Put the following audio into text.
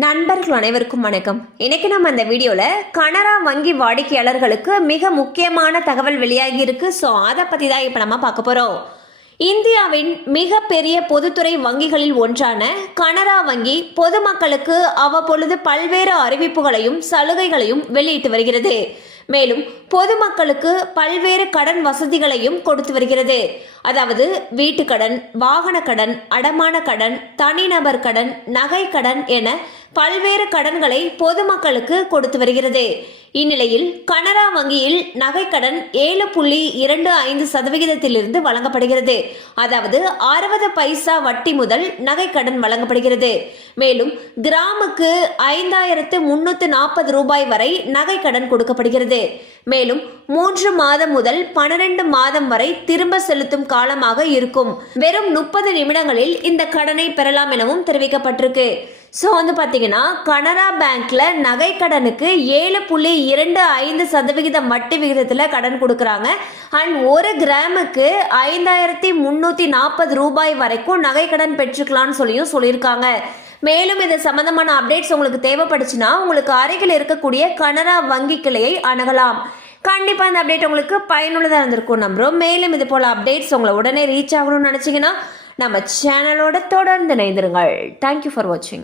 நண்பர்கள் அனைவருக்கும் வணக்கம். இன்னைக்கு நம்ம அந்த வீடியோவில் கனரா வங்கி வாடிக்கையாளர்களுக்கு மிக முக்கியமான தகவல் வெளியாகி இருக்கு. ஸோ அதை பற்றி தான் இப்போ நம்ம பார்க்க போகிறோம் இந்தியாவின் மிகப்பெரிய பொதுத்துறை வங்கிகளில் ஒன்றான கனரா வங்கி பொதுமக்களுக்கு அவ்வப்பொழுது பல்வேறு அறிவிப்புகளையும் சலுகைகளையும் வெளியிட்டு வருகிறது. மேலும் பொதுமக்களுக்கு பல்வேறு கடன் வசதிகளையும் கொடுத்து வருகிறது. அதாவது வீட்டு கடன் வாகன கடன் அடமான கடன் தனிநபர் கடன் நகை கடன் என பல்வேறு கடன்களை பொதுமக்களுக்கு கொடுத்து வருகிறது. இந்நிலையில் கனரா வங்கியில் நகைக்கடன் ஏழு புள்ளி இரண்டு ஐந்து சதவிகிதத்திலிருந்து வழங்கப்படுகிறது. அதாவது அறுபது பைசா வட்டி முதல் நகைக்கடன் வழங்கப்படுகிறது. மேலும் கிராமுக்கு ஐந்தாயிரத்து முன்னூத்து நாற்பது ரூபாய் வரை நகைக்கடன் கொடுக்கப்படுகிறது. மேலும் மூன்று மாதம் முதல் பன்னிரண்டு மாதம் வரை திரும்ப செலுத்தும் காலமாக இருக்கும். வெறும் முப்பது நிமிடங்களில் இந்த கடனை பெறலாம் எனவும் தெரிவிக்கப்பட்டிருக்கு. ஸோ வந்து பார்த்தீங்கன்னா கனரா பேங்க்ல நகை கடனுக்கு ஏழு புள்ளி இரண்டு ஐந்து சதவிகிதம் வட்டி விகிதத்தில் கடன் கொடுக்குறாங்க. அண்ட் ஒரு கிராமுக்கு ஐந்தாயிரத்தி முந்நூற்றி நாற்பது ரூபாய் வரைக்கும் நகை கடன் பெற்றுக்கலாம்னு சொல்லியும் சொல்லியிருக்காங்க. மேலும் இது சம்பந்தமான அப்டேட்ஸ் உங்களுக்கு தேவைப்படுச்சுன்னா உங்களுக்கு அருகில் இருக்கக்கூடிய கனரா வங்கி கிளையை அணுகலாம். கண்டிப்பாக இந்த அப்டேட் உங்களுக்கு பயனுள்ளதாக இருந்திருக்கும் நம்புகிறோம் மேலும் இது போல் அப்டேட்ஸ் உங்களை உடனே ரீச் ஆகணும்னு நினச்சிங்கன்னா நம்ம சேனலோட தொடர்ந்து இணைந்திருங்கள். தேங்க்யூ ஃபார் வாட்சிங்